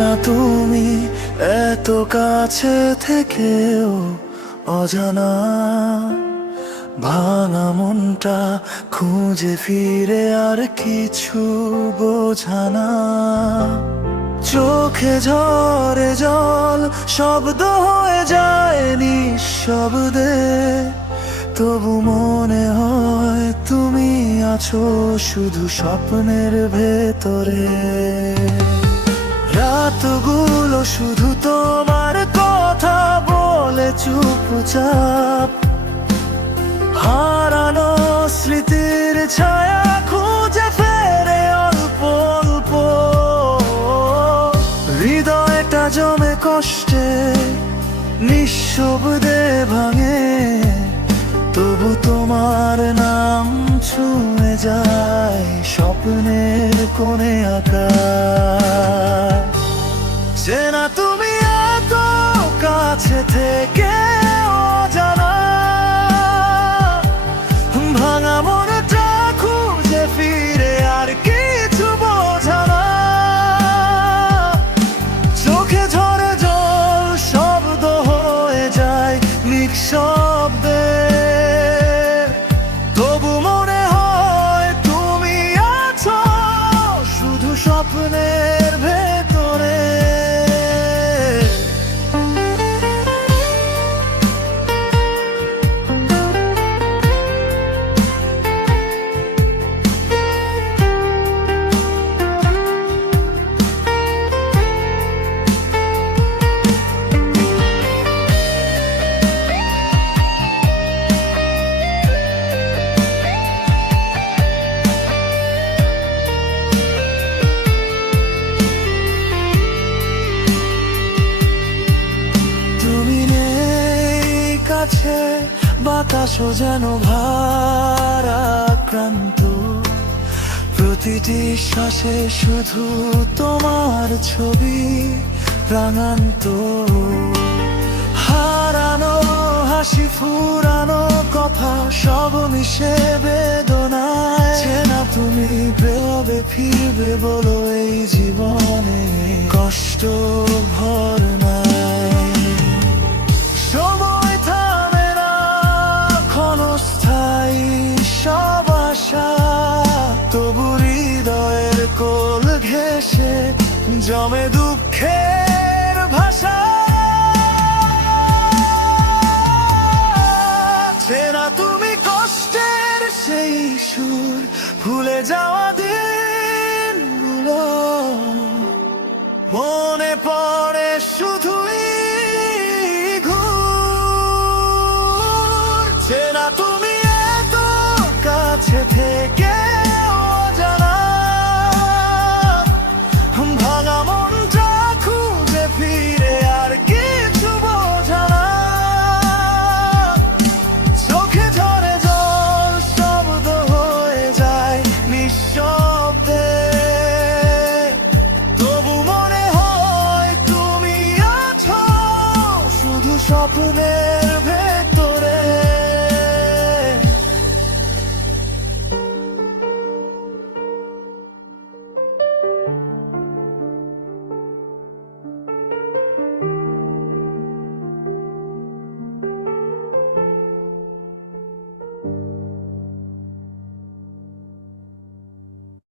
চেনা তুমি এত কাছে থেকেও অজানা, ভাঙা মনটা খুঁজে ফিরে আর কিছু বোঝানা। চোখে ঝরে জল, শব্দ হয়ে যায় নিঃশব্দে, তবু মনে হয় তুমি আছো শুধু স্বপ্নের ভেতরে। রাতগুলো শুধু তোমার কথা বলে চুপচাপ, হারানো স্মৃতির ছায়া খুঁজে ফেরে অল্প অল্প। হৃদয়টা জমে কষ্টে নিঃশব্দে ভাঙে, তবু তোমার নাম ছুঁয়ে যায় স্বপ্নের কোণে আঁকা। চেনা তুমি এত কাছে থেকে অজানা, ভাঙা মনটা খুঁজে ফিরে আর কিছু বোঝানা। চোখে ঝরে জল, শব্দ হয়ে যায় নিঃশব্দে, তবু মনে হয় তুমি আছো শুধু স্বপ্নের ভেতরে। কাছে বাতাসও যেন ভারাক্রান্ত, প্রতিটি শ্বাসে শুধু তোমার ছবি প্রাণান্ত। হারানো হাসি, ফুরানো কথা সব মিশে বেদনায়। চেনা তুমি বেরোবে ফিরবে বলো এই জীবনে কষ্ট ভর নাই। সময় থামে না ক্ষণস্থায়ী সব আশা, তবু হৃদয়ের কোল ঘেঁষে জমে দুঃখের ভাষা। চেনা তুমি কষ্টের সেই সুর, ভুলে যাওয়া দিনগুলো মনে পড়ে শুধুই ঘুর। চেনা তুমি এত কাছে থেকে অজানা, ভাঙা মনটা খুঁজে ফিরে আর কিছু বোঝানা। চোখে ঝরে জল, শব্দ হয়ে যায় নিঃশব্দে, তবু মনে হয় তুমি আছো শুধু স্বপ্নের ভেতরে।